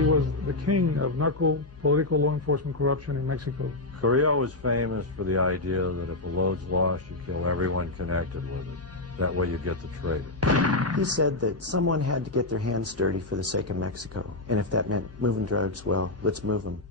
He was the king of political law enforcement corruption in Mexico. Carillo was famous for the idea that if a load's lost, you kill everyone connected with it. That way you get the traitor. He said that someone had to get their hands dirty for the sake of Mexico. And if that meant moving drugs, well, let's move them.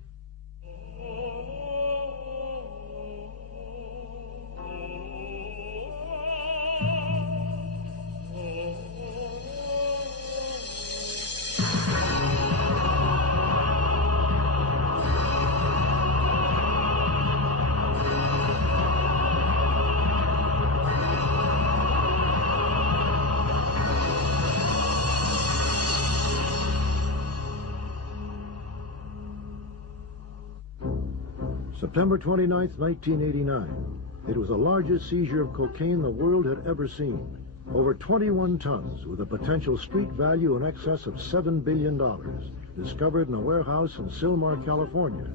September 29th, 1989. It was the largest seizure of cocaine the world had ever seen. Over 21 tons with a potential street value in excess of $7 billion. Discovered in a warehouse in Sylmar, California.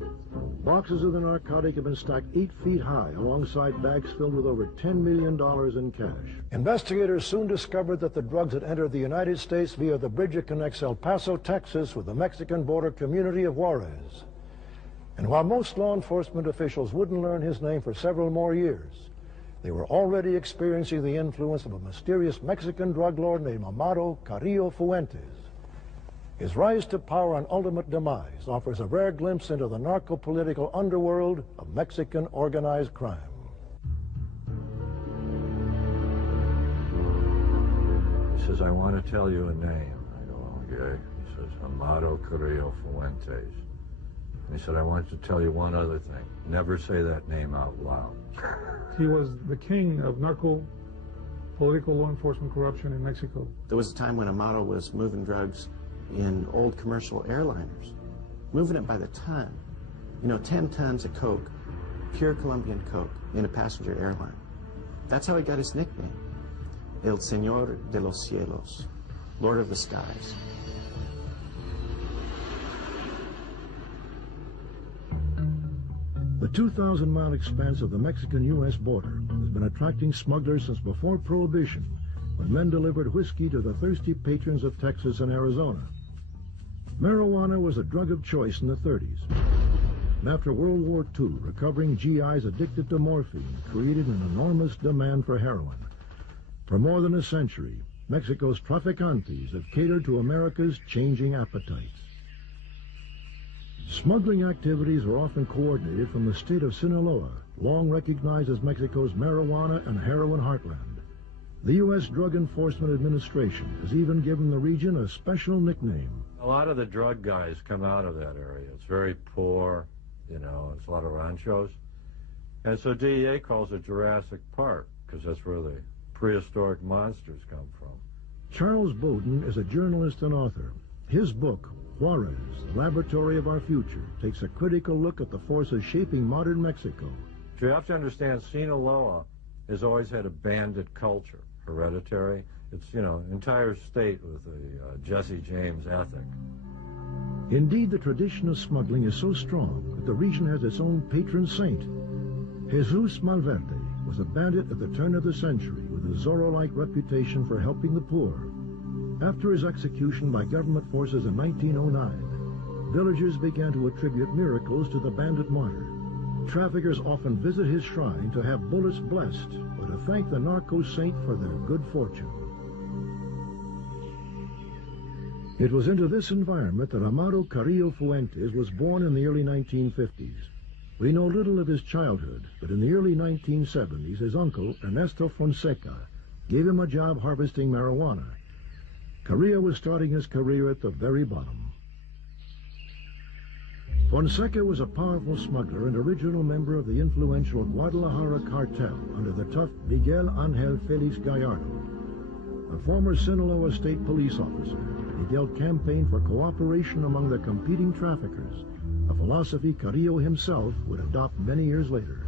Boxes of the narcotic have been stacked 8 feet high alongside bags filled with over $10 million in cash. Investigators soon discovered that the drugs had entered the United States via the bridge that connects El Paso, Texas with the Mexican border community of Juarez. And while most law enforcement officials wouldn't learn his name for several more years, they were already experiencing the influence of a mysterious Mexican drug lord named Amado Carillo Fuentes. His rise to power and ultimate demise offers a rare glimpse into the narco-political underworld of Mexican organized crime. He says, I want to tell you a name. I go, okay. He says, Amado Carillo Fuentes. And he said, I want to tell you one other thing. Never say that name out loud. He was the king of political law enforcement corruption in Mexico. There was a time when Amado was moving drugs in old commercial airliners, moving it by the ton. You know, 10 tons of coke, pure Colombian coke, in a passenger airline. That's how he got his nickname, El Señor de los Cielos, Lord of the Skies. The 2,000-mile expanse of the Mexican-U.S. border has been attracting smugglers since before Prohibition, when men delivered whiskey to the thirsty patrons of Texas and Arizona. Marijuana was a drug of choice in the 30s. And after World War II, recovering GIs addicted to morphine created an enormous demand for heroin. For more than a century, Mexico's traficantes have catered to America's changing appetites. Smuggling activities are often coordinated from the state of Sinaloa, long recognized as Mexico's marijuana and heroin heartland. The U.S. Drug Enforcement Administration has even given the region a special nickname. A lot of the drug guys come out of that area. It's very poor, you know, it's a lot of ranchos. And so DEA calls it Jurassic Park, because that's where the prehistoric monsters come from. Charles Bowden is a journalist and author. His book, Juarez, the Laboratory of Our Future, takes a critical look at the forces shaping modern Mexico. You have to understand, Sinaloa has always had a bandit culture, hereditary. It's, you know, entire state with the Jesse James ethic. Indeed, the tradition of smuggling is so strong that the region has its own patron saint. Jesus Malverde was a bandit at the turn of the century with a Zorro-like reputation for helping the poor. After his execution by government forces in 1909, villagers began to attribute miracles to the bandit martyr. Traffickers often visit his shrine to have bullets blessed or to thank the narco saint for their good fortune. It was into this environment that Amado Carillo Fuentes was born in the early 1950s. We know little of his childhood, but in the early 1970s, his uncle, Ernesto Fonseca, gave him a job harvesting marijuana. Carillo was starting his career at the very bottom. Fonseca was a powerful smuggler and original member of the influential Guadalajara cartel under the tough Miguel Angel Felix Gallardo. A former Sinaloa state police officer, Miguel campaigned for cooperation among the competing traffickers, a philosophy Carillo himself would adopt many years later.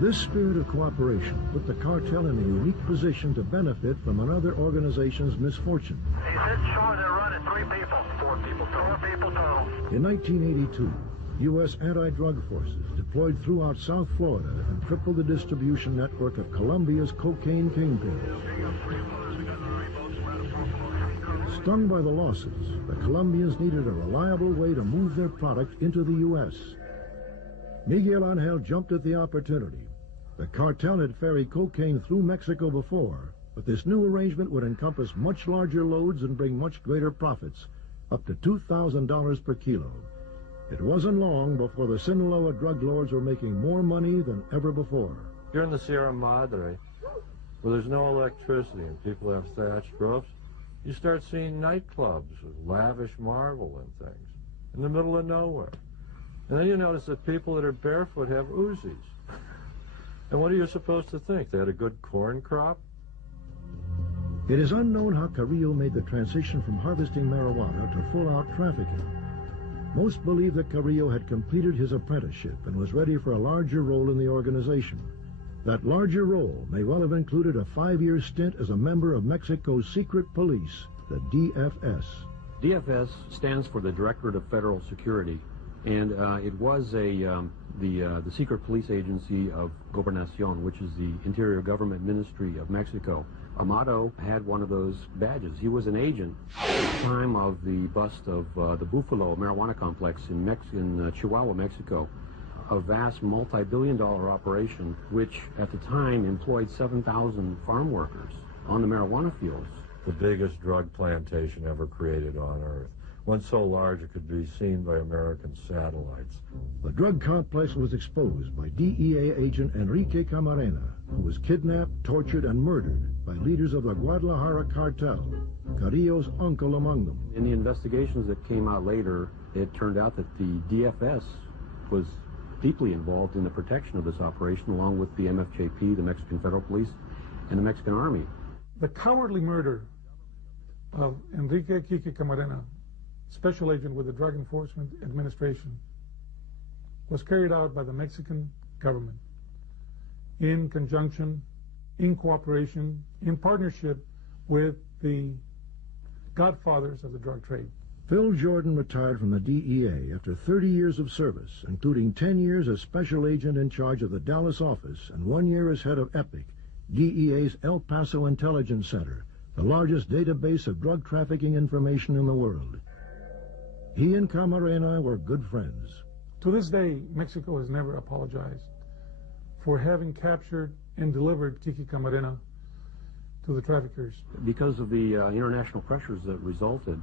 This spirit of cooperation put the cartel in a unique position to benefit from another organization's misfortune. He said sure they're running 3 people. 4 people total. 4 people total. In 1982, U.S. anti-drug forces deployed throughout South Florida and crippled the distribution network of Colombia's cocaine kingpins. Stung by the losses, the Colombians needed a reliable way to move their product into the U.S. Miguel Angel jumped at the opportunity. The cartel had ferried cocaine through Mexico before, but this new arrangement would encompass much larger loads and bring much greater profits, up to $2,000 per kilo. It wasn't long before the Sinaloa drug lords were making more money than ever before. You're in the Sierra Madre, where there's no electricity and people have thatched roofs. You start seeing nightclubs with lavish marble and things in the middle of nowhere. And then you notice that people that are barefoot have Uzis. And what are you supposed to think? They had a good corn crop? It is unknown how Carillo made the transition from harvesting marijuana to full-out trafficking. Most believe that Carillo had completed his apprenticeship and was ready for a larger role in the organization. That larger role may well have included a 5-year stint as a member of Mexico's secret police, the DFS. DFS stands for the Directorate of Federal Security, and it was the secret police agency of Gobernación, which is the Interior Government Ministry of Mexico. Amado had one of those badges. He was an agent at the time of the bust of the Buffalo marijuana complex in Chihuahua, Mexico, a vast multi-billion-dollar operation which at the time employed 7,000 farm workers on the marijuana fields. The biggest drug plantation ever created on Earth. One so large it could be seen by American satellites. The drug complex was exposed by DEA agent Enrique Camarena, who was kidnapped, tortured, and murdered by leaders of the Guadalajara cartel, Carillo's uncle among them. In the investigations that came out later, it turned out that the DFS was deeply involved in the protection of this operation, along with the MFJP, the Mexican Federal Police, and the Mexican Army. The cowardly murder of Enrique Quique Camarena, special agent with the Drug Enforcement Administration, was carried out by the Mexican government in conjunction, in cooperation, in partnership with the godfathers of the drug trade. Phil Jordan retired from the DEA after 30 years of service, including 10 years as special agent in charge of the Dallas office and 1 year as head of EPIC, DEA's El Paso Intelligence Center, the largest database of drug trafficking information in the world. He and Camarena were good friends. To this day, Mexico has never apologized for having captured and delivered Quique Camarena to the traffickers. Because of the international pressures that resulted,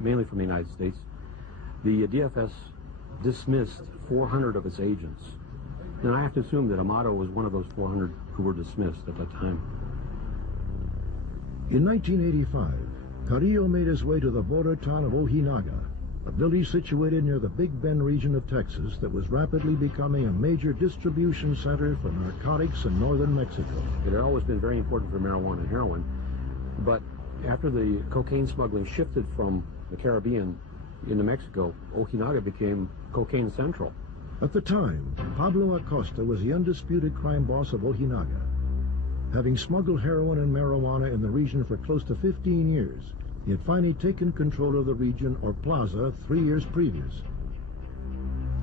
mainly from the United States, the DFS dismissed 400 of its agents. And I have to assume that Amado was one of those 400 who were dismissed at that time. In 1985, Carillo made his way to the border town of Ojinaga, a village situated near the Big Bend region of Texas that was rapidly becoming a major distribution center for narcotics in northern Mexico. It had always been very important for marijuana and heroin, but after the cocaine smuggling shifted from the Caribbean into Mexico, Ojinaga became cocaine central. At the time, Pablo Acosta was the undisputed crime boss of Ojinaga. Having smuggled heroin and marijuana in the region for close to 15 years, he had finally taken control of the region, or plaza, 3 years previous.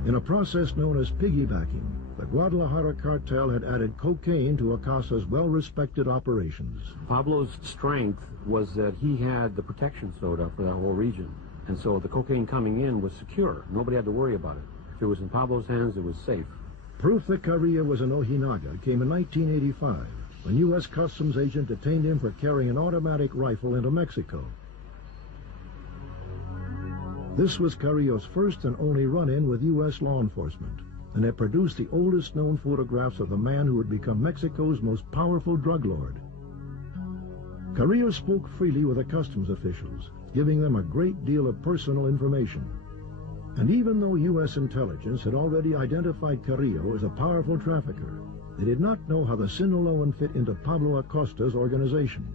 In a process known as piggybacking, the Guadalajara cartel had added cocaine to Acosta's well-respected operations. Pablo's strength was that he had the protection soda for that whole region, and so the cocaine coming in was secure. Nobody had to worry about it. If it was in Pablo's hands, it was safe. Proof that Carillo was in Ojinaga came in 1985, when U.S. Customs agent detained him for carrying an automatic rifle into Mexico. This was Carillo's first and only run-in with U.S. law enforcement, and it produced the oldest known photographs of the man who would become Mexico's most powerful drug lord. Carillo spoke freely with the customs officials, giving them a great deal of personal information. And even though U.S. intelligence had already identified Carillo as a powerful trafficker, they did not know how the Sinaloan fit into Pablo Acosta's organization.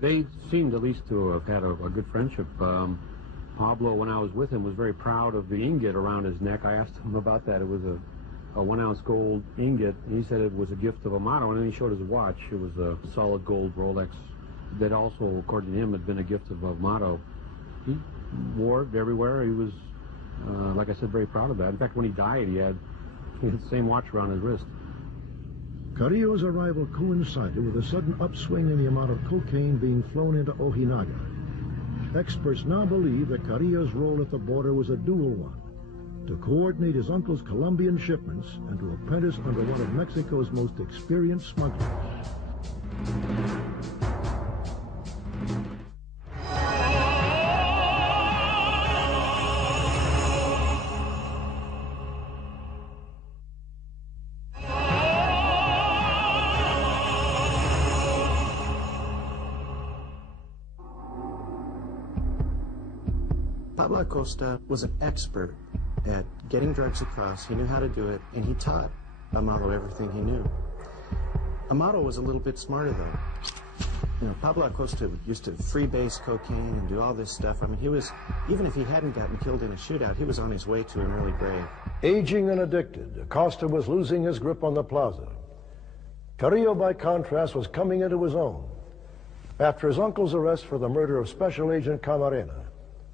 They seemed at least to have had a good friendship. Pablo, when I was with him, was very proud of the ingot around his neck. I asked him about that. It was a 1-ounce gold ingot, and he said it was a gift of Amado, and then he showed his watch. It was a solid gold Rolex that also, according to him, had been a gift of Amado. He wore it everywhere. He was, like I said, very proud of that. In fact, when he died, he had the same watch around his wrist. Carillo's arrival coincided with a sudden upswing in the amount of cocaine being flown into Ojinaga. Experts now believe that Carillo's role at the border was a dual one: to coordinate his uncle's Colombian shipments and to apprentice under one of Mexico's most experienced smugglers. Pablo Acosta was an expert at getting drugs across. He knew how to do it, and he taught Amado everything he knew. Amado was a little bit smarter, though. You know, Pablo Acosta used to freebase cocaine and do all this stuff. I mean, he was, even if he hadn't gotten killed in a shootout, he was on his way to an early grave. Aging and addicted, Acosta was losing his grip on the plaza. Carillo, by contrast, was coming into his own. After his uncle's arrest for the murder of Special Agent Camarena,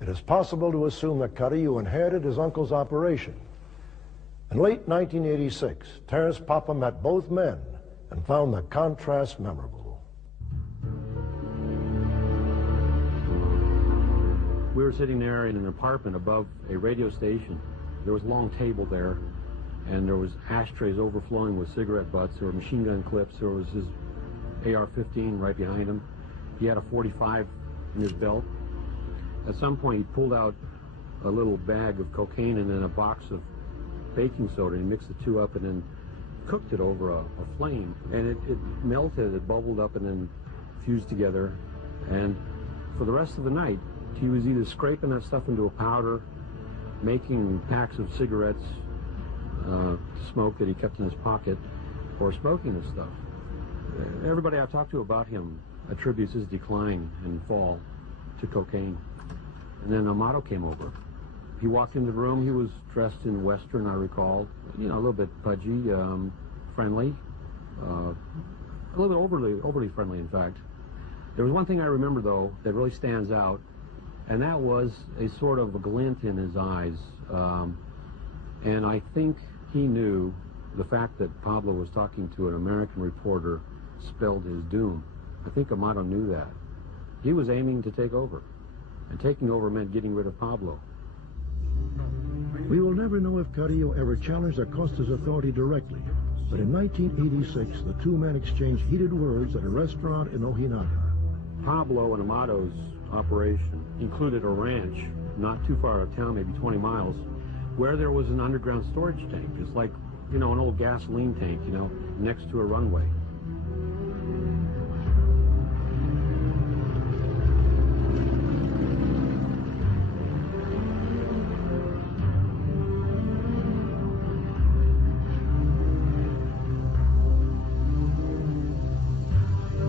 it is possible to assume that Carillo inherited his uncle's operation. In late 1986, Terrence Papa met both men and found the contrast memorable. We were sitting there in an apartment above a radio station. There was a long table there, and there was ashtrays overflowing with cigarette butts. There were machine gun clips. There was his AR-15 right behind him. He had a .45 in his belt. At some point, he pulled out a little bag of cocaine and then a box of baking soda, and he mixed the two up and then cooked it over a flame. And it melted, it bubbled up, and then fused together. And for the rest of the night, he was either scraping that stuff into a powder, making packs of cigarettes to smoke that he kept in his pocket, or smoking this stuff. Everybody I talked to about him attributes his decline and fall to cocaine. And then Amado came over. He walked into the room. He was dressed in Western, I recall. You know, a little bit pudgy, friendly, a little bit overly friendly, in fact. There was one thing I remember, though, that really stands out, and that was a sort of a glint in his eyes. And I think he knew the fact that Pablo was talking to an American reporter spelled his doom. I think Amado knew that. He was aiming to take over. And taking over meant getting rid of Pablo. We will never know if Carillo ever challenged Acosta's authority directly, but in 1986, the two men exchanged heated words at a restaurant in Ojinaga. Pablo and Amado's operation included a ranch not too far out of town, maybe 20 miles, where there was an underground storage tank, just like, you know, an old gasoline tank, you know, next to a runway.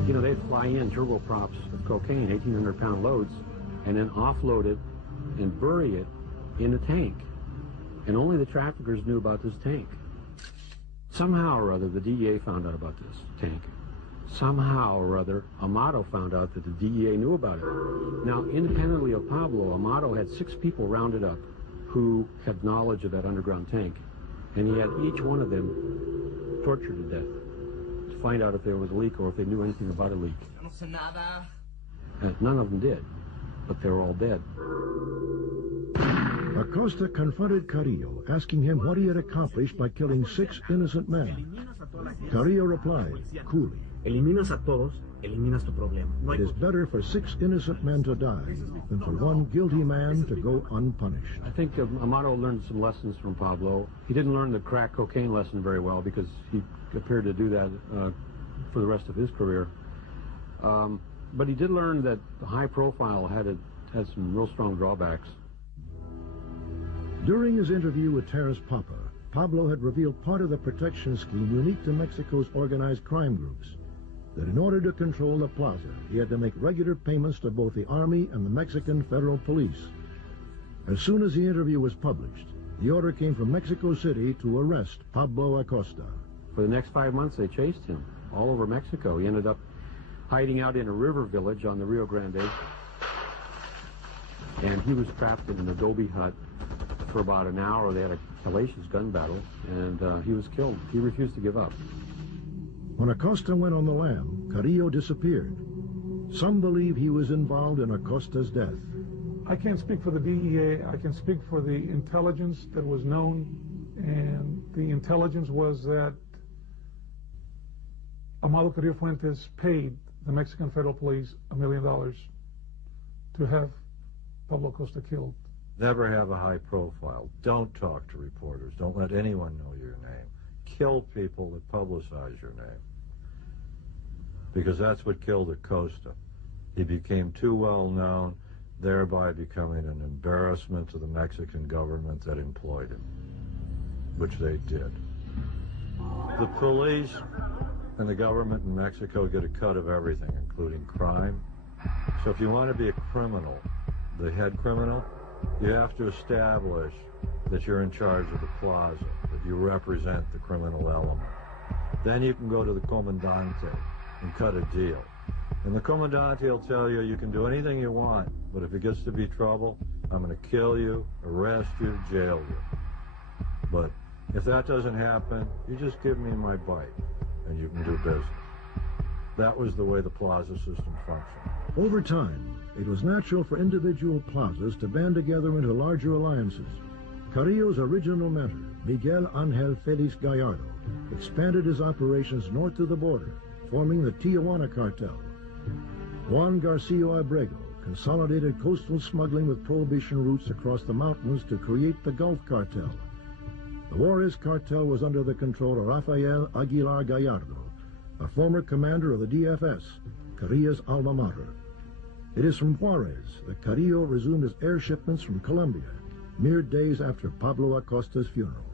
You know, they'd fly in turboprops of cocaine, 1,800-pound loads, and then offload it and bury it in a tank. And only the traffickers knew about this tank. Somehow or other, the DEA found out about this tank. Somehow or other, Amado found out that the DEA knew about it. Now, independently of Pablo, Amado had 6 people rounded up who had knowledge of that underground tank. And he had each one of them tortured to death to find out if there was a leak or if they knew anything about a leak. And none of them did, but they were all dead. Acosta confronted Carillo, asking him what he had accomplished by killing 6 innocent men. Carillo replied, coolly, Eliminas a todos, eliminas tu problema. it is better for 6 innocent men to die than for one guilty man to go unpunished. I think Amado learned some lessons from Pablo. He didn't learn the crack cocaine lesson very well because he appeared to do that for the rest of his career. But he did learn that the high profile had some real strong drawbacks. During his interview with Terrence Papa, Pablo had revealed part of the protection scheme unique to Mexico's organized crime groups, that in order to control the plaza, he had to make regular payments to both the Army and the Mexican Federal Police. As soon as the interview was published, the order came from Mexico City to arrest Pablo Acosta. For the next 5 months, they chased him all over Mexico. He ended up hiding out in a river village on the Rio Grande, and he was trapped in an adobe hut for about an hour. They had a hellacious gun battle, and he was killed. He refused to give up. When Acosta went on the lam, Carillo disappeared. Some believe he was involved in Acosta's death. I can't speak for the DEA. I can speak for the intelligence that was known, and the intelligence was that Amado Carillo Fuentes paid the Mexican federal police $1 million to have Pablo Acosta killed. Never have a high profile. Don't talk to reporters. Don't let anyone know your name. Kill people that publicize your name. Because that's what killed Acosta. He became too well known, thereby becoming an embarrassment to the Mexican government that employed him, which they did. The police and the government in Mexico get a cut of everything, including crime. So if you want to be a criminal, the head criminal, you have to establish that you're in charge of the plaza, that you represent the criminal element. Then you can go to the comandante and cut a deal. And the comandante will tell you, you can do anything you want, but if it gets to be trouble, I'm going to kill you, arrest you, jail you. But if that doesn't happen, you just give me my bite, and you can do business. That was the way the plaza system functioned. Over time, it was natural for individual plazas to band together into larger alliances. Carillo's original mentor, Miguel Ángel Félix Gallardo, expanded his operations north of the border, forming the Tijuana cartel. Juan Garcia Abrego consolidated coastal smuggling with prohibition routes across the mountains to create the Gulf Cartel. The Juarez cartel was under the control of Rafael Aguilar Gallardo, a former commander of the DFS, Carillo's alma mater. It is from Juarez that Carillo resumed his air shipments from Colombia, mere days after Pablo Acosta's funeral.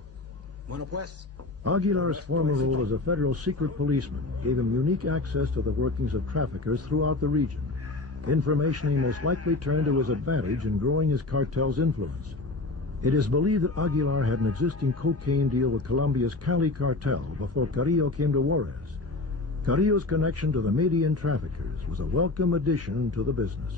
Aguilar's former role as a federal secret policeman gave him unique access to the workings of traffickers throughout the region, information he most likely turned to his advantage in growing his cartel's influence. It is believed that Aguilar had an existing cocaine deal with Colombia's Cali cartel before Carillo came to Juarez. Carillo's connection to the Median traffickers was a welcome addition to the business.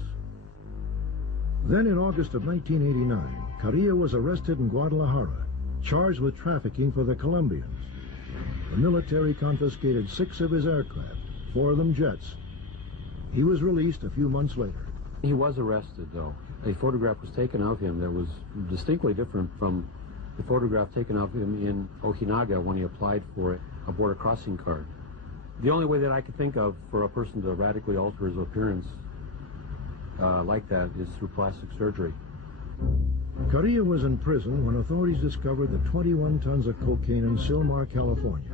Then in August of 1989, Carillo was arrested in Guadalajara, charged with trafficking for the Colombians. The military confiscated 6 of his aircraft, 4 of them jets. He was released a few months later. He was arrested, though. A photograph was taken of him that was distinctly different from the photograph taken of him in Ojinaga when he applied for a border crossing card. The only way that I could think of for a person to radically alter his appearance like that is through plastic surgery. Carillo was in prison when authorities discovered the 21 tons of cocaine in Silmar, California.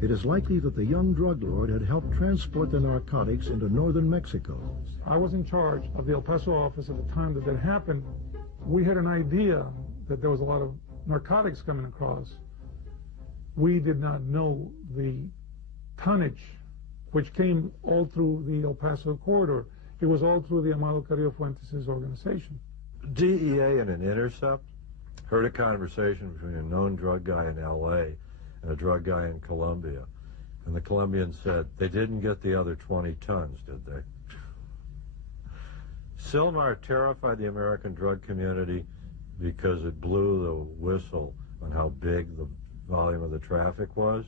It is likely that the young drug lord had helped transport the narcotics into northern Mexico. I was in charge of the El Paso office at the time that that happened. We had an idea that there was a lot of narcotics coming across. We did not know the tonnage, which came all through the El Paso corridor. It was all through the Amado Carillo Fuentes' organization. DEA in an intercept heard a conversation between a known drug guy in L.A. and a drug guy in Colombia. And the Colombian said, they didn't get the other 20 tons, did they? Silmar terrified the American drug community because it blew the whistle on how big the volume of the traffic was.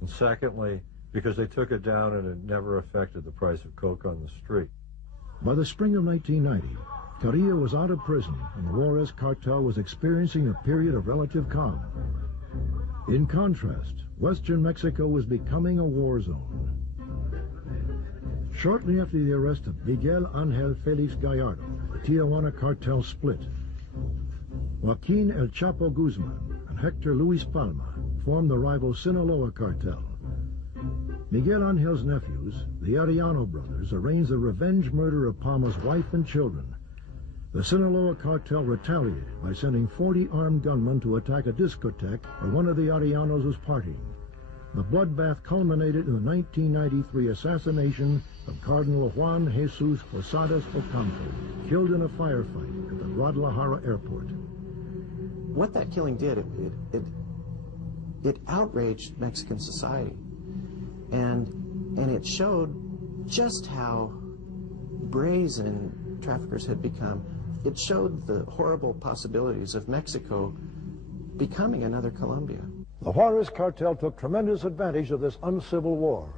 And secondly, because they took it down and it never affected the price of coke on the street. By the spring of 1990, Carillo was out of prison and the Juarez cartel was experiencing a period of relative calm. In contrast, western Mexico was becoming a war zone. Shortly after the arrest of Miguel Ángel Félix Gallardo, the Tijuana cartel split. Joaquín El Chapo Guzman and Hector Luis Palma formed the rival Sinaloa cartel. Miguel Angel's nephews, the Arellano brothers, arranged the revenge murder of Palma's wife and children. The Sinaloa cartel retaliated by sending 40 armed gunmen to attack a discotheque where one of the Arellanos was partying. The bloodbath culminated in the 1993 assassination of Cardinal Juan Jesus Posadas Ocampo, killed in a firefight at the Guadalajara airport. What that killing did, it outraged Mexican society. And it showed just how brazen traffickers had become. It showed the horrible possibilities of Mexico becoming another Colombia. The Juarez cartel took tremendous advantage of this uncivil war.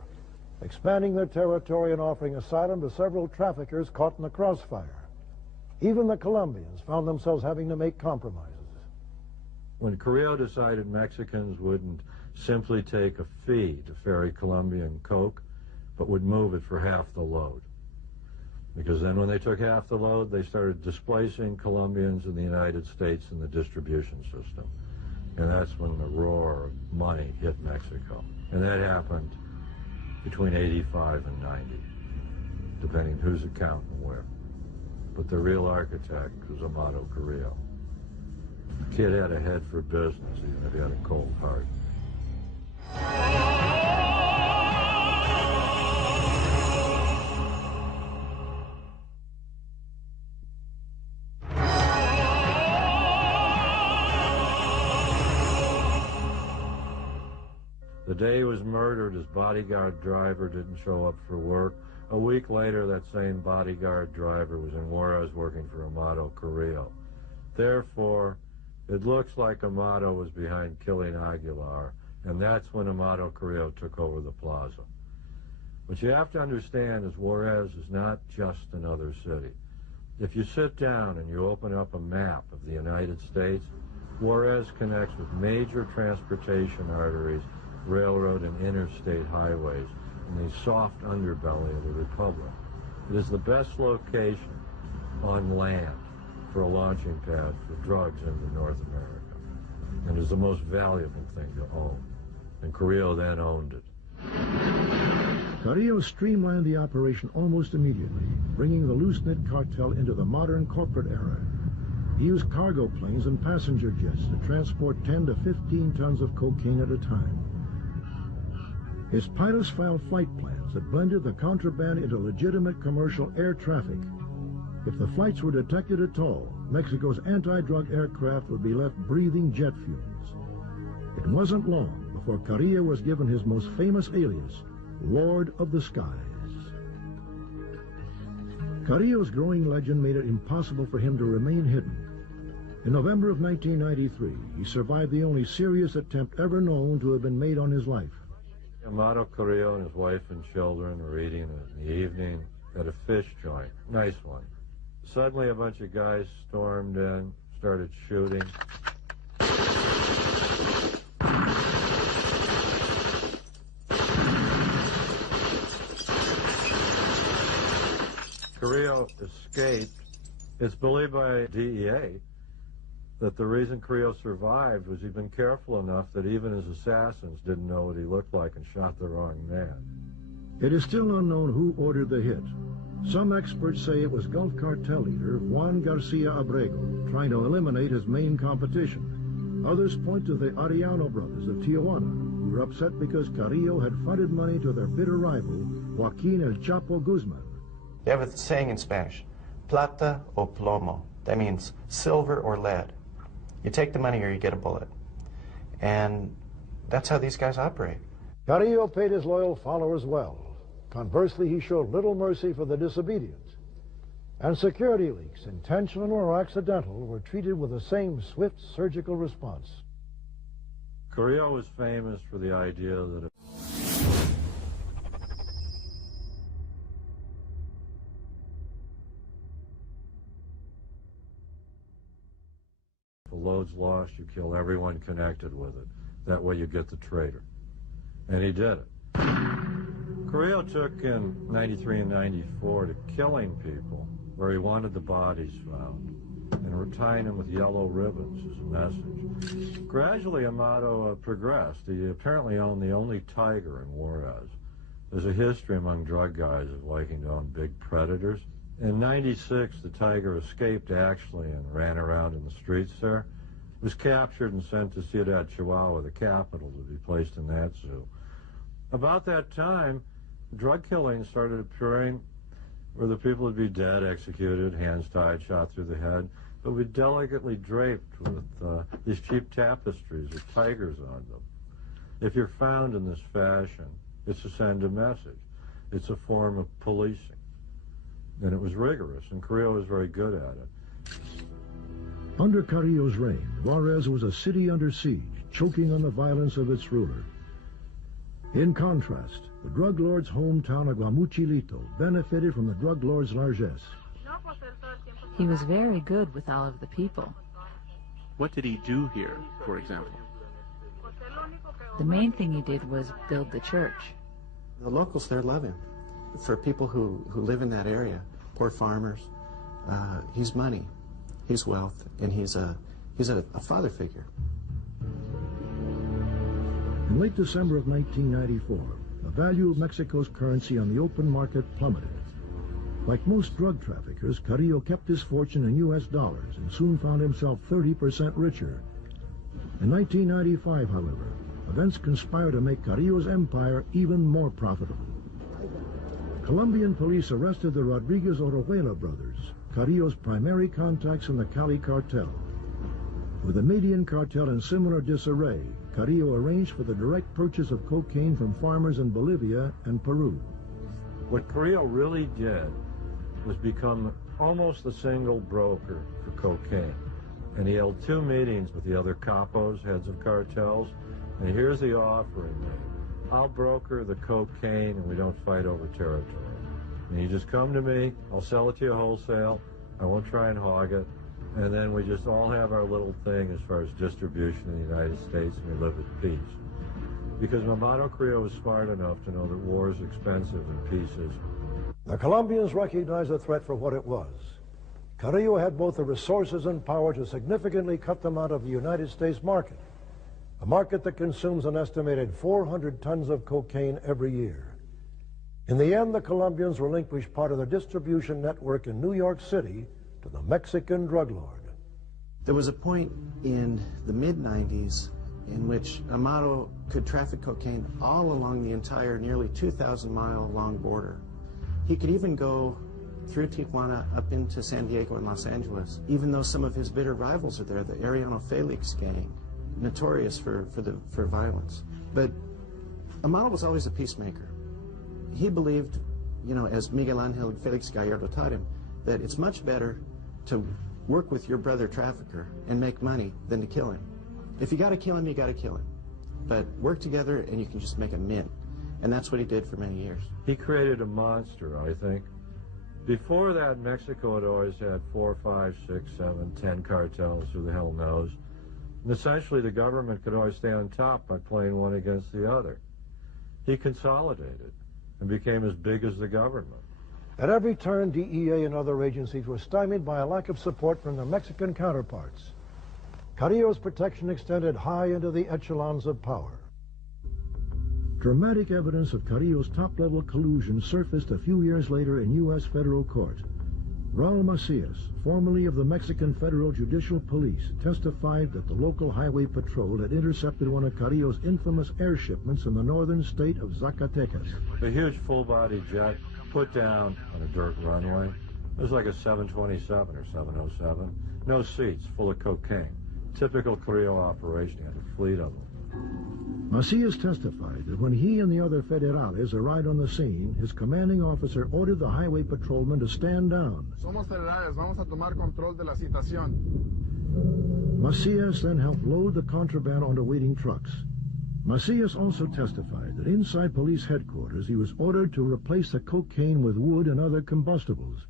expanding their territory and offering asylum to several traffickers caught in the crossfire. Even the Colombians found themselves having to make compromises. When Carrillo decided Mexicans wouldn't simply take a fee to ferry Colombian coke, but would move it for half the load. Because then when they took half the load, they started displacing Colombians in the United States in the distribution system. And that's when the roar of money hit Mexico. And that happened between 85 and 90, depending whose account and where. But the real architect was Amado Carillo. The kid had a head for business, even if he had a cold heart. The day he was murdered, his bodyguard driver didn't show up for work. A week later, that same bodyguard driver was in Juarez working for Amado Carillo. Therefore, it looks like Amado was behind killing Aguilar, and that's when Amado Carillo took over the plaza. What you have to understand is Juarez is not just another city. If you sit down and you open up a map of the United States, Juarez connects with major transportation arteries, railroad and interstate highways, in the soft underbelly of the Republic. It is the best location on land for a launching pad for drugs into North America, and is the most valuable thing to own. And Carillo then owned it. Carillo streamlined the operation almost immediately, bringing the loose-knit cartel into the modern corporate era. He used cargo planes and passenger jets to transport 10 to 15 tons of cocaine at a time. His pilots filed flight plans that blended the contraband into legitimate commercial air traffic. If the flights were detected at all, Mexico's anti-drug aircraft would be left breathing jet fumes. It wasn't long before Carillo was given his most famous alias, Lord of the Skies. Carillo's growing legend made it impossible for him to remain hidden. In November of 1993, he survived the only serious attempt ever known to have been made on his life. Amado Carillo and his wife and children were eating in the evening at a fish joint. Nice one. Suddenly a bunch of guys stormed in, started shooting. Carillo escaped. It's believed by DEA that the reason Carillo survived was he'd been careful enough that even his assassins didn't know what he looked like and shot the wrong man. It is still unknown who ordered the hit. Some experts say it was Gulf Cartel leader Juan Garcia Abrego trying to eliminate his main competition. Others point to the Arellano brothers of Tijuana, who were upset because Carillo had funded money to their bitter rival, Joaquin El Chapo Guzman. They have a saying in Spanish, plata o plomo. That means silver or lead. You take the money or you get a bullet. And that's how these guys operate. Carillo paid his loyal followers well. Conversely, he showed little mercy for the disobedient. And security leaks, intentional or accidental, were treated with the same swift surgical response. Carillo was famous for the idea that if a load's lost, you kill everyone connected with it. That way you get the traitor. And he did it. Carillo took in 93 and 94 to killing people where he wanted the bodies found, and were tying them with yellow ribbons as a message. Gradually, Amado progressed. He apparently owned the only tiger in Juarez. There's a history among drug guys of liking to own big predators. In 96, the tiger escaped actually and ran around in the streets there. Was captured and sent to Ciudad Chihuahua, the capital, to be placed in that zoo. About that time, drug killings started appearing where the people would be dead, executed, hands tied, shot through the head, but would be delicately draped with these cheap tapestries with tigers on them. If you're found in this fashion, it's to send a message. It's a form of policing. And it was rigorous, and Carillo was very good at it. Under Carillo's reign, Juarez was a city under siege, choking on the violence of its ruler. In contrast, the drug lord's hometown of Guamuchilito benefited from the drug lord's largesse. He was very good with all of the people. What did he do here, for example? The main thing he did was build the church. The locals there love him. For people who live in that area, poor farmers, he's money, he's wealth, and he's a father figure. In late December of 1994, the value of Mexico's currency on the open market plummeted. Like most drug traffickers, Carillo kept his fortune in U.S. dollars and soon found himself 30% richer. In 1995, however, events conspired to make Carillo's empire even more profitable. Colombian police arrested the Rodriguez Orejuela brothers, Carillo's primary contacts in the Cali cartel. With the Median cartel in similar disarray, Carillo arranged for the direct purchase of cocaine from farmers in Bolivia and Peru. What Carillo really did was become almost a single broker for cocaine. And he held 2 meetings with the other capos, heads of cartels, and here's the offer he made. I'll broker the cocaine and we don't fight over territory. And you just come to me, I'll sell it to you wholesale, I won't try and hog it, and then we just all have our little thing as far as distribution in the United States, and we live at peace. Because Amado Carillo was smart enough to know that war is expensive and peace isn't. The Colombians recognized the threat for what it was. Carillo had both the resources and power to significantly cut them out of the United States market, a market that consumes an estimated 400 tons of cocaine every year. In the end, the Colombians relinquished part of their distribution network in New York City to the Mexican drug lord. There was a point in the mid-90s in which Amado could traffic cocaine all along the entire nearly 2,000-mile long border. He could even go through Tijuana up into San Diego and Los Angeles, even though some of his bitter rivals are there, the Arellano Felix gang, notorious for violence. But Amado was always a peacemaker. He believed, you know, as Miguel Angel Felix Gallardo taught him, that it's much better to work with your brother trafficker and make money than to kill him. If you got to kill him, you got to kill him. But work together and you can just make a mint. And that's what he did for many years. He created a monster, I think. Before that, Mexico had always had 4, 5, 6, 7, 10 cartels, who the hell knows. And essentially the government could always stay on top by playing one against the other. He consolidated and became as big as the government. At every turn, DEA and other agencies were stymied by a lack of support from their Mexican counterparts. Carillo's protection extended high into the echelons of power. Dramatic evidence of Carillo's top-level collusion surfaced a few years later in U.S. federal court. Raul Macias, formerly of the Mexican Federal Judicial Police, testified that the local highway patrol had intercepted one of Carillo's infamous air shipments in the northern state of Zacatecas. A huge full-body jet put down on a dirt runway. It was like a 727 or 707. No seats, full of cocaine. Typical Carillo operation. He had a fleet of them. Macias testified that when he and the other federales arrived on the scene, his commanding officer ordered the highway patrolman to stand down. Somos federales, vamos a tomar control de la situación. Macias then helped load the contraband onto waiting trucks. Macias also testified that inside police headquarters he was ordered to replace the cocaine with wood and other combustibles.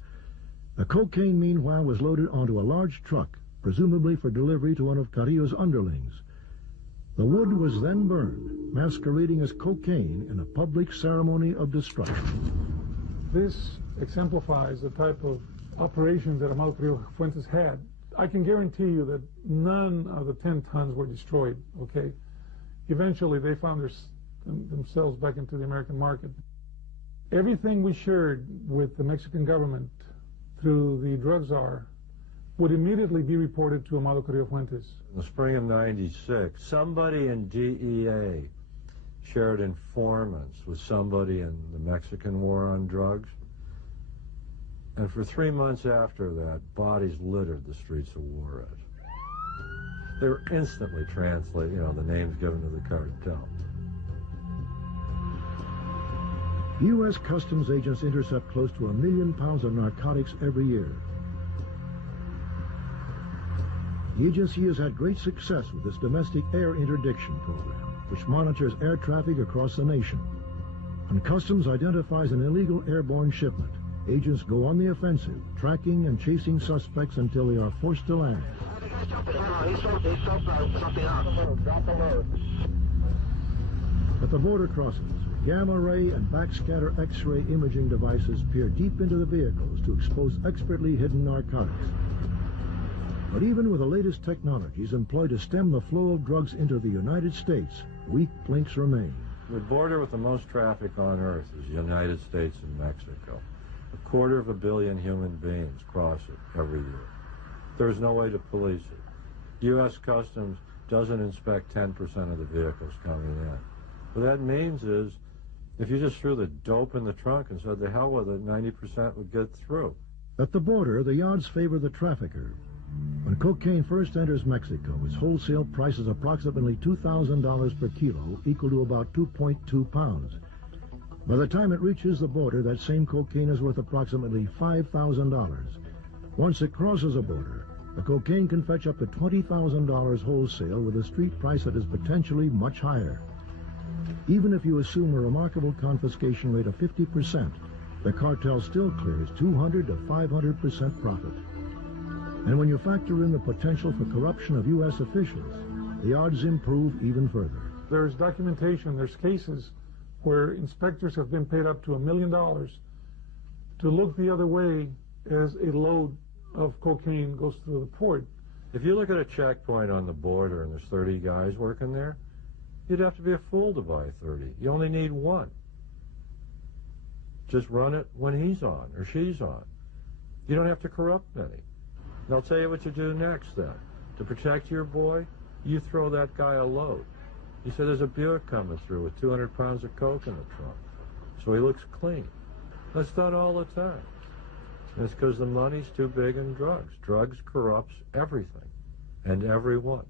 The cocaine, meanwhile, was loaded onto a large truck, presumably for delivery to one of Carillo's underlings. The wood was then burned, masquerading as cocaine in a public ceremony of destruction. This exemplifies the type of operations that Amado Carillo Fuentes had. I can guarantee you that none of the 10 tons were destroyed, okay? Eventually, they found themselves back into the American market. Everything we shared with the Mexican government through the drug czar would immediately be reported to Amado Carillo Fuentes. In the spring of '96, somebody in DEA shared informants with somebody in the Mexican war on drugs. And for 3 months after that, bodies littered the streets of Juarez. They were instantly translated, the names given to the cartel. U.S. Customs agents intercept close to 1 million pounds of narcotics every year. The agency has had great success with its domestic air interdiction program, which monitors air traffic across the nation. and Customs identifies an illegal airborne shipment, agents go on the offensive, tracking and chasing suspects until they are forced to land. At the border crossings, gamma ray and backscatter X-ray imaging devices peer deep into the vehicles to expose expertly hidden narcotics. But even with the latest technologies employed to stem the flow of drugs into the United States, weak links remain. The border with the most traffic on Earth is the United States and Mexico. 250 million human beings cross it every year. There's no way to police it. U.S. Customs doesn't inspect 10% of the vehicles coming in. What that means is, if you just threw the dope in the trunk and said, the hell with it, 90% would get through. At the border, the odds favor the trafficker. When cocaine first enters Mexico, its wholesale price is approximately $2,000 per kilo, equal to about 2.2 pounds. By the time it reaches the border, that same cocaine is worth approximately $5,000. Once it crosses a border, the cocaine can fetch up to $20,000 wholesale with a street price that is potentially much higher. Even if you assume a remarkable confiscation rate of 50%, the cartel still clears 200 to 500% profit. And when you factor in the potential for corruption of U.S. officials, the odds improve even further. There's documentation, there's cases where inspectors have been paid up to $1 million to look the other way as a load of cocaine goes through the port. If you look at a checkpoint on the border and there's 30 guys working there, you'd have to be a fool to buy 30. You only need one. Just run it when he's on or she's on. You don't have to corrupt many. And I'll tell you what you do next then. To protect your boy, you throw that guy a load. You say there's a Buick coming through with 200 pounds of coke in the trunk. So he looks clean. That's done all the time. And it's because the money's too big in drugs. Drugs corrupts everything and everyone.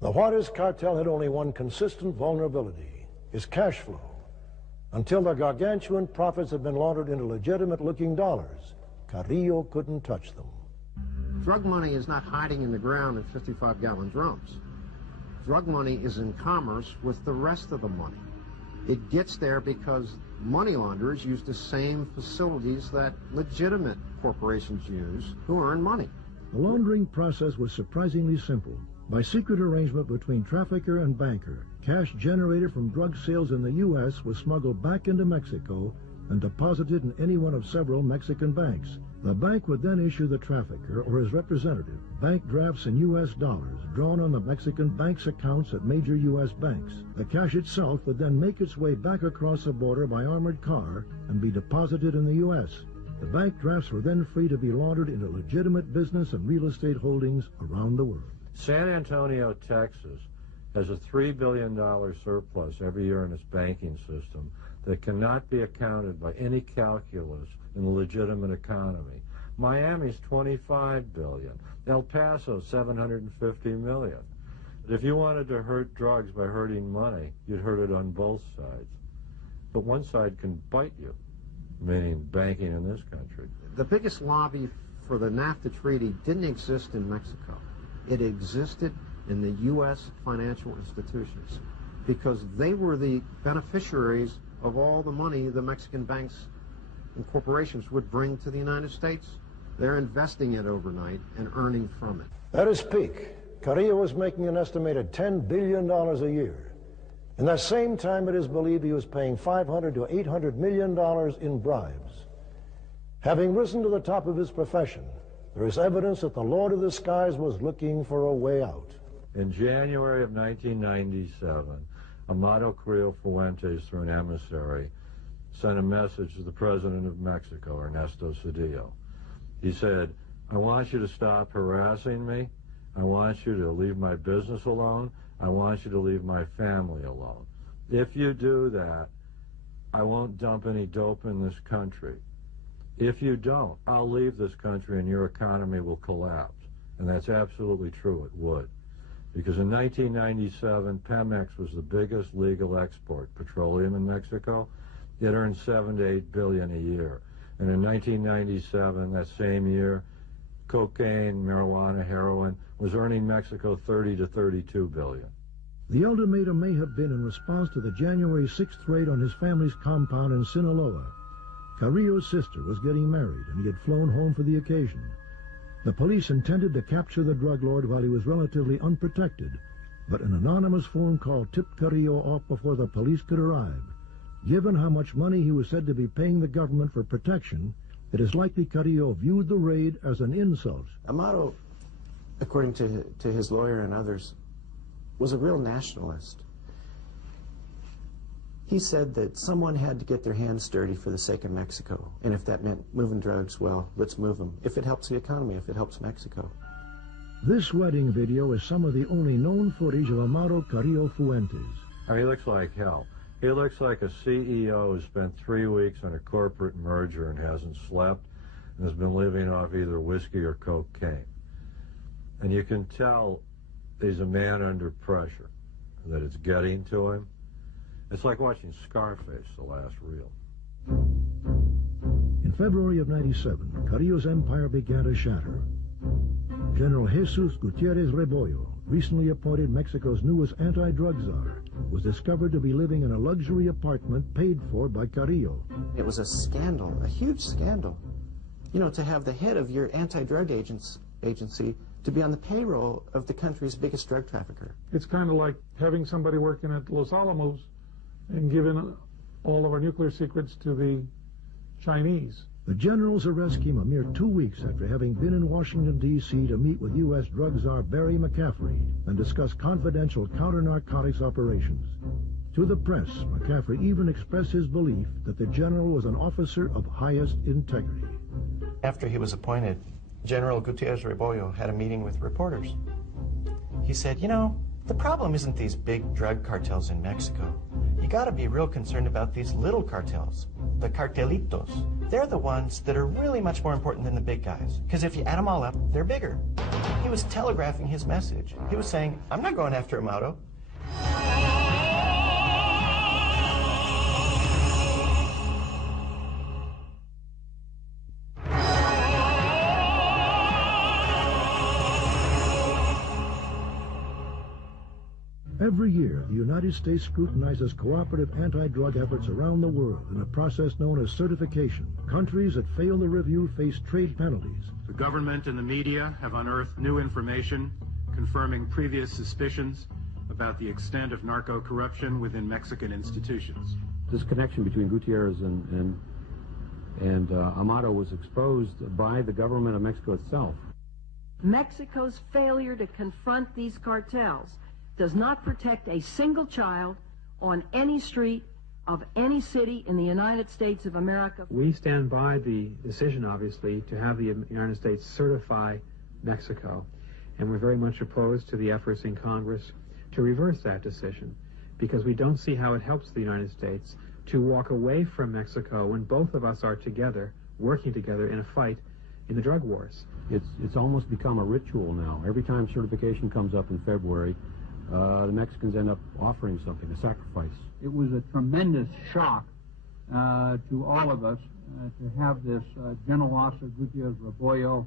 The Juarez cartel had only one consistent vulnerability, its cash flow. Until the gargantuan profits had been laundered into legitimate-looking dollars, Carillo couldn't touch them. Drug money is not hiding in the ground in 55-gallon drums. Drug money is in commerce with the rest of the money. It gets there because money launderers use the same facilities that legitimate corporations use who earn money. The laundering process was surprisingly simple. By secret arrangement between trafficker and banker, cash generated from drug sales in the U.S. was smuggled back into Mexico and deposited in any one of several Mexican banks. The bank would then issue the trafficker or his representative bank drafts in U.S. dollars drawn on the Mexican bank's accounts at major U.S. banks. The cash itself would then make its way back across the border by armored car and be deposited in the U.S. The bank drafts were then free to be laundered into legitimate business and real estate holdings around the world. San Antonio, Texas, has a $3 billion surplus every year in its banking system that cannot be accounted by any calculus in the legitimate economy. Miami's $25 billion. El Paso, $750 million. If you wanted to hurt drugs by hurting money, you'd hurt it on both sides. But one side can bite you, meaning banking in this country. The biggest lobby for the NAFTA treaty didn't exist in Mexico. It existed in the U.S. financial institutions because they were the beneficiaries of all the money the Mexican banks and corporations would bring to the United States. They're investing it overnight and earning from it. At its peak, Carillo was making an estimated $10 billion a year. In that same time, it is believed he was paying $500 to $800 million in bribes. Having risen to the top of his profession, there is evidence that the Lord of the Skies was looking for a way out. In January of 1997, Amado Carillo Fuentes, through an emissary, sent a message to the President of Mexico, Ernesto Zedillo. He said, I want you to stop harassing me. I want you to leave my business alone. I want you to leave my family alone. If you do that, I won't dump any dope in this country. If you don't, I'll leave this country and your economy will collapse. And that's absolutely true, it would. Because in 1997, Pemex was the biggest legal export, petroleum in Mexico. It earned $7 to $8 billion a year. And in 1997, that same year, cocaine, marijuana, heroin was earning Mexico $30 to $32 billion. The ultimatum may have been in response to the January 6th raid on his family's compound in Sinaloa. Carillo's sister was getting married, and he had flown home for the occasion. The police intended to capture the drug lord while he was relatively unprotected, but an anonymous phone call tipped Carillo off before the police could arrive. Given how much money he was said to be paying the government for protection, it is likely Carillo viewed the raid as an insult. Amado, according to his lawyer and others, was a real nationalist. He said that someone had to get their hands dirty for the sake of Mexico, and if that meant moving drugs, well, let's move them. If it helps the economy, if it helps Mexico. This wedding video is some of the only known footage of Amado Carillo Fuentes. He looks like hell. He looks like a CEO who spent 3 weeks on a corporate merger and hasn't slept and has been living off either whiskey or cocaine. And you can tell he's a man under pressure, that it's getting to him. It's like watching Scarface, the last reel. In February of '97, Carillo's empire began to shatter. General Jesus Gutierrez Rebollo, recently appointed Mexico's newest anti-drug czar, was discovered to be living in a luxury apartment paid for by Carillo. It was a scandal, a huge scandal. You know, to have the head of your anti-drug agency to be on the payroll of the country's biggest drug trafficker. It's kind of like having somebody working at Los Alamos and giving all of our nuclear secrets to the Chinese. The general's arrest came a mere 2 weeks after having been in Washington, D.C. to meet with U.S. drug czar Barry McCaffrey and discuss confidential counter-narcotics operations. To the press, McCaffrey even expressed his belief that the general was an officer of highest integrity. After he was appointed, General Gutierrez Rebollo had a meeting with reporters. He said, you know, the problem isn't these big drug cartels in Mexico. You gotta be real concerned about these little cartels, the cartelitos. They're the ones that are really much more important than the big guys, because if you add them all up, they're bigger. He was telegraphing his message. He was saying, I'm not going after Amado. Every year, the United States scrutinizes cooperative anti-drug efforts around the world in a process known as certification. Countries that fail the review face trade penalties. The government and the media have unearthed new information confirming previous suspicions about the extent of narco-corruption within Mexican institutions. This connection between Gutierrez and Amado was exposed by the government of Mexico itself. Mexico's failure to confront these cartels does not protect a single child on any street of any city in the United States of America. We stand by the decision, obviously, to have the United States certify Mexico, and we're very much opposed to the efforts in Congress to reverse that decision, because we don't see how it helps the United States to walk away from Mexico when both of us are together, working together in a fight in the drug wars. It's almost become a ritual now. Every time certification comes up in February, the Mexicans end up offering something, a sacrifice. It was a tremendous shock to all of us to have this General Officer Gutierrez Rebollo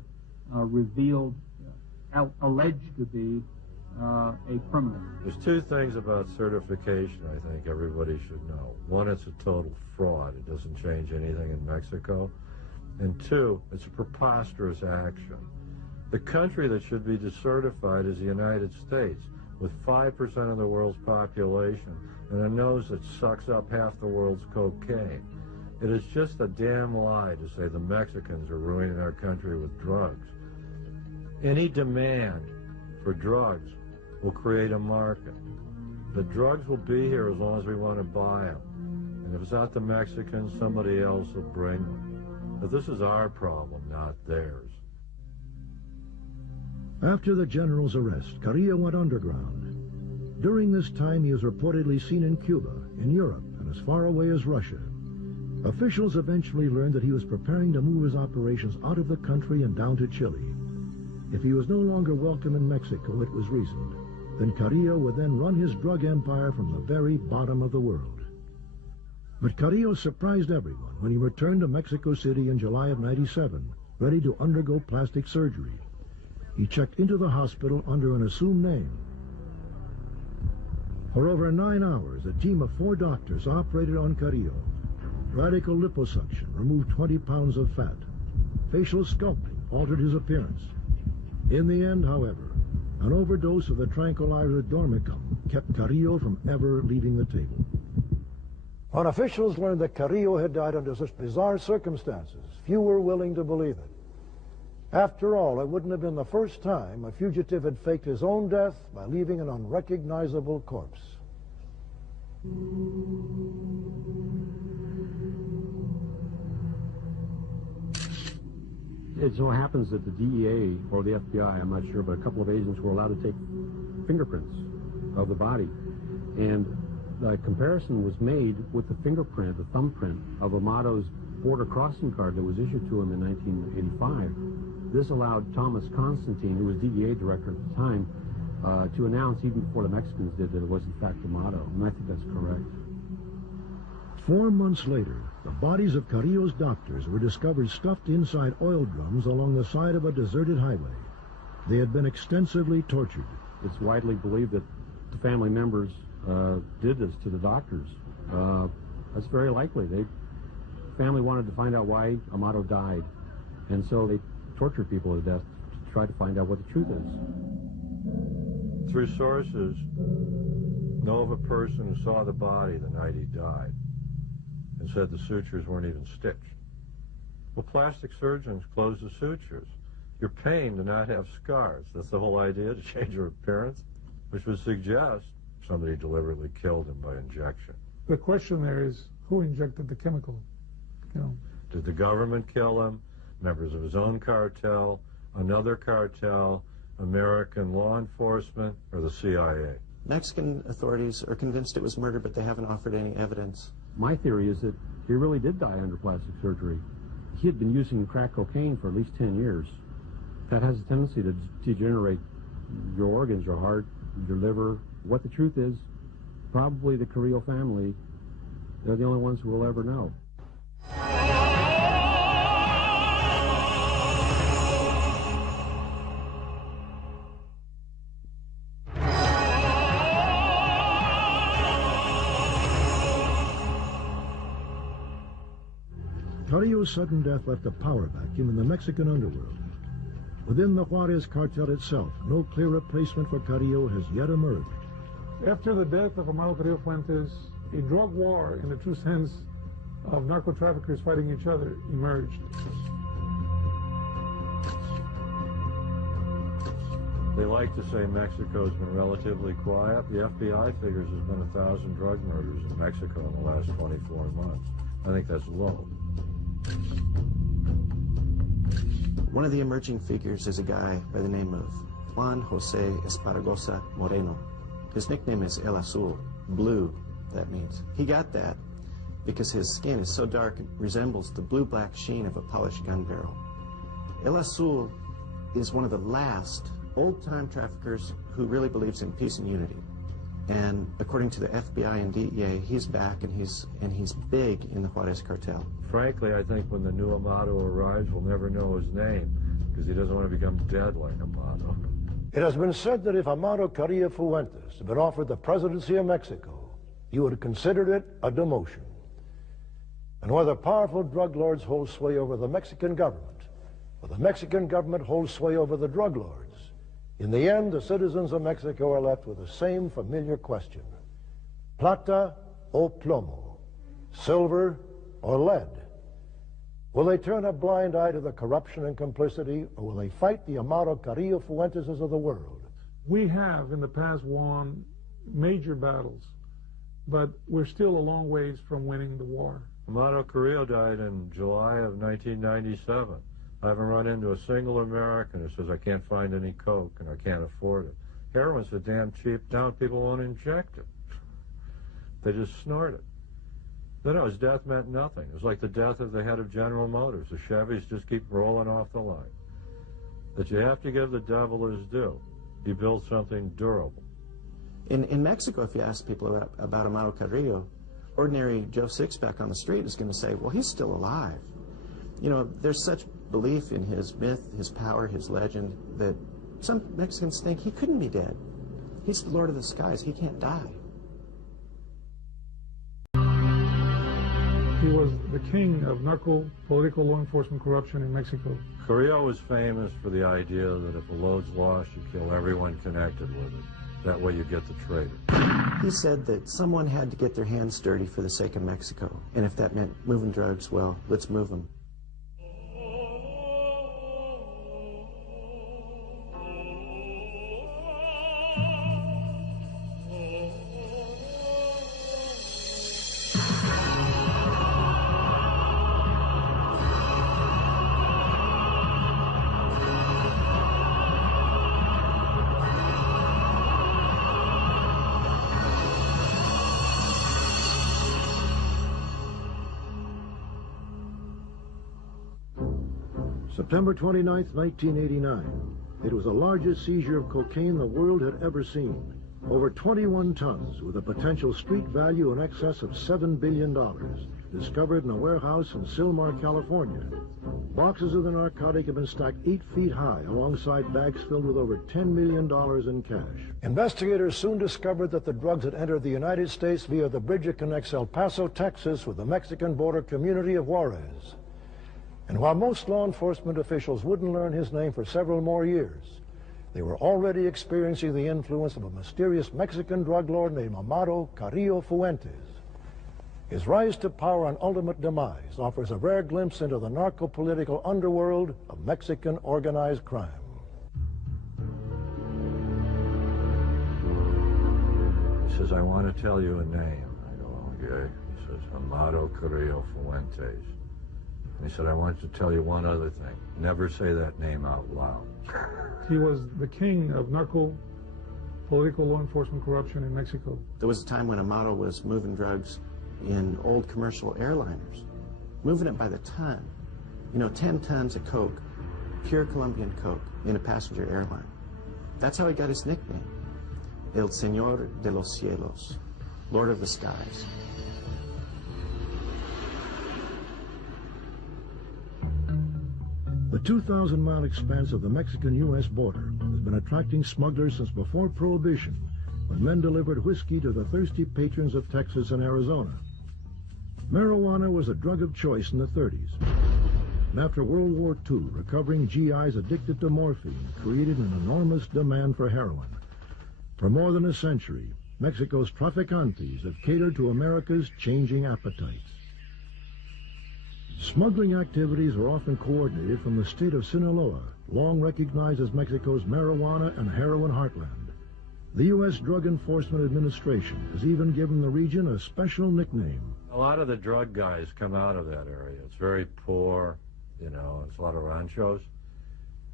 revealed, alleged to be a criminal. There's two things about certification I think everybody should know. One, it's a total fraud. It doesn't change anything in Mexico. And two, it's a preposterous action. The country that should be decertified is the United States, with 5% of the world's population and a nose that sucks up half the world's cocaine. It is just a damn lie to say the Mexicans are ruining our country with drugs. Any demand for drugs will create a market. The drugs will be here as long as we want to buy them. And if it's not the Mexicans, somebody else will bring them. But this is our problem, not theirs. After the general's arrest, Carillo went underground. During this time, he was reportedly seen in Cuba, in Europe, and as far away as Russia. Officials eventually learned that he was preparing to move his operations out of the country and down to Chile. If he was no longer welcome in Mexico, it was reasoned. Then Carillo would then run his drug empire from the very bottom of the world. But Carillo surprised everyone when he returned to Mexico City in July of '97, ready to undergo plastic surgery. He checked into the hospital under an assumed name. For over 9 hours, a team of 4 doctors operated on Carillo. Radical liposuction removed 20 pounds of fat. Facial sculpting altered his appearance. In the end, however, an overdose of the tranquilizer Dormicum kept Carillo from ever leaving the table. When officials learned that Carillo had died under such bizarre circumstances, few were willing to believe it. After all, it wouldn't have been the first time a fugitive had faked his own death by leaving an unrecognizable corpse. It so happens that the DEA, or the FBI, I'm not sure, but a couple of agents were allowed to take fingerprints of the body. And the comparison was made with the fingerprint, the thumbprint, of Amado's border crossing card that was issued to him in 1985. This allowed Thomas Constantine, who was DEA director at the time, to announce, even before the Mexicans did, that it was in fact Amado, and I think that's correct. 4 months later, the bodies of Carillo's doctors were discovered stuffed inside oil drums along the side of a deserted highway. They had been extensively tortured. It's widely believed that the family members did this to the doctors. That's very likely. The family wanted to find out why Amado died, and so they tortured people to death to try to find out what the truth is. Through sources, know of a person who saw the body the night he died and said the sutures weren't even stitched. Well, plastic surgeons close the sutures. You're paying to not have scars. That's the whole idea, to change your appearance, which would suggest somebody deliberately killed him by injection. The question there is, who injected the chemical? You know, did the government kill him? Members of his own cartel, another cartel, American law enforcement, or the CIA? Mexican authorities are convinced it was murder, but they haven't offered any evidence. My theory is that he really did die under plastic surgery. He had been using crack cocaine for at least 10 years. That has a tendency to degenerate your organs, your heart, your liver. What the truth is, probably the Carillo family, they're the only ones who will ever know. Carillo's sudden death left a power vacuum in the Mexican underworld. Within the Juarez cartel itself, no clear replacement for Carillo has yet emerged. After the death of Amado Carillo Fuentes, a drug war in the true sense of narco-traffickers fighting each other emerged. They like to say Mexico's been relatively quiet. The FBI figures there's been 1,000 drug murders in Mexico in the last 24 months. I think that's low. One of the emerging figures is a guy by the name of Juan Jose Esparragosa Moreno. His nickname is El Azul, blue, that means. He got that because his skin is so dark it resembles the blue-black sheen of a polished gun barrel. El Azul is one of the last old-time traffickers who really believes in peace and unity. And according to the FBI and DEA, he's back and he's big in the Juarez cartel. Frankly, I think when the new Amado arrives, we'll never know his name because he doesn't want to become dead like Amado. It has been said that if Amado Carillo Fuentes had been offered the presidency of Mexico, he would have considered it a demotion. And whether powerful drug lords hold sway over the Mexican government, or the Mexican government holds sway over the drug lords, in the end, the citizens of Mexico are left with the same familiar question: plata o plomo, silver or lead? Will they turn a blind eye to the corruption and complicity, or will they fight the Amado Carillo Fuenteses of the world? We have in the past won major battles, but we're still a long ways from winning the war. Amado Carillo died in July of 1997. I haven't run into a single American who says I can't find any coke and I can't afford it. Heroin's so damn cheap now people won't inject it. They just snort it. No, his death meant nothing. It was like the death of the head of General Motors. The Chevys just keep rolling off the line. That you have to give the devil his due. He built something durable. In Mexico, if you ask people about Amado Carillo, ordinary Joe Sixpack on the street is going to say, well, he's still alive. You know, there's such belief in his myth, his power, his legend, that some Mexicans think he couldn't be dead. He's the Lord of the Skies. He can't die. He was the king of narco-political law enforcement corruption in Mexico. Carillo was famous for the idea that if a load's lost, you kill everyone connected with it. That way you get the traitor. He said that someone had to get their hands dirty for the sake of Mexico. And if that meant moving drugs, well, let's move them. September 29, 1989. It was the largest seizure of cocaine the world had ever seen. Over 21 tons with a potential street value in excess of $7 billion. Discovered in a warehouse in Sylmar, California. Boxes of the narcotic have been stacked 8 feet high alongside bags filled with over $10 million in cash. Investigators soon discovered that the drugs had entered the United States via the bridge that connects El Paso, Texas with the Mexican border community of Juarez. And while most law enforcement officials wouldn't learn his name for several more years, they were already experiencing the influence of a mysterious Mexican drug lord named Amado Carillo Fuentes. His rise to power and ultimate demise offers a rare glimpse into the narco-political underworld of Mexican organized crime. He says, I want to tell you a name. I go, okay. He says, Amado Carillo Fuentes. And he said, I want to tell you one other thing. Never say that name out loud. He was the king of narco-political law enforcement corruption in Mexico. There was a time when Amado was moving drugs in old commercial airliners, moving it by the ton. You know, 10 tons of coke, pure Colombian coke, in a passenger airline. That's how he got his nickname, El Señor de los Cielos, Lord of the Skies. The 2,000-mile expanse of the Mexican-U.S. border has been attracting smugglers since before Prohibition, when men delivered whiskey to the thirsty patrons of Texas and Arizona. Marijuana was a drug of choice in the 30s. And after World War II, recovering GIs addicted to morphine created an enormous demand for heroin. For more than a century, Mexico's traficantes have catered to America's changing appetites. Smuggling activities are often coordinated from the state of Sinaloa, long recognized as Mexico's marijuana and heroin heartland. The U.S. Drug Enforcement Administration has even given the region a special nickname. A lot of the drug guys come out of that area. It's very poor, you know, it's a lot of ranchos.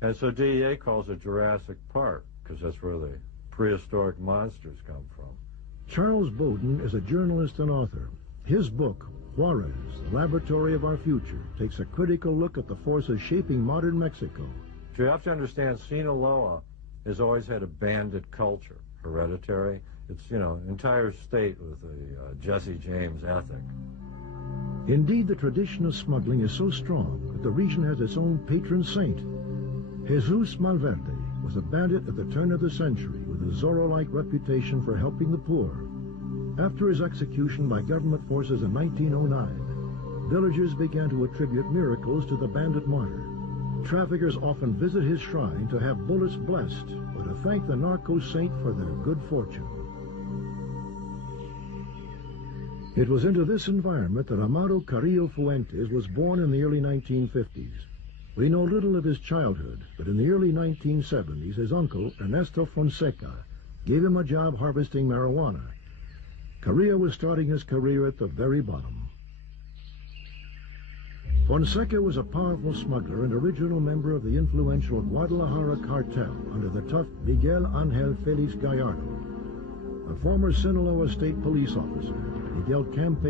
And so DEA calls it Jurassic Park, because that's where the prehistoric monsters come from. Charles Bowden is a journalist and author. His book, Juarez, the Laboratory of Our Future, takes a critical look at the forces shaping modern Mexico. You have to understand, Sinaloa has always had a bandit culture, hereditary. It's, you know, entire state with a Jesse James ethic. Indeed, the tradition of smuggling is so strong that the region has its own patron saint. Jesus Malverde was a bandit at the turn of the century with a Zorro-like reputation for helping the poor. After his execution by government forces in 1909, villagers began to attribute miracles to the bandit martyr. Traffickers often visit his shrine to have bullets blessed, or to thank the narco saint for their good fortune. It was into this environment that Amado Carillo Fuentes was born in the early 1950s. We know little of his childhood, but in the early 1970s, his uncle, Ernesto Fonseca, gave him a job harvesting marijuana. Carillo was starting his career at the very bottom. Fonseca was a powerful smuggler and original member of the influential Guadalajara cartel under the tough Miguel Angel Felix Gallardo. A former Sinaloa state police officer, Miguel campaigned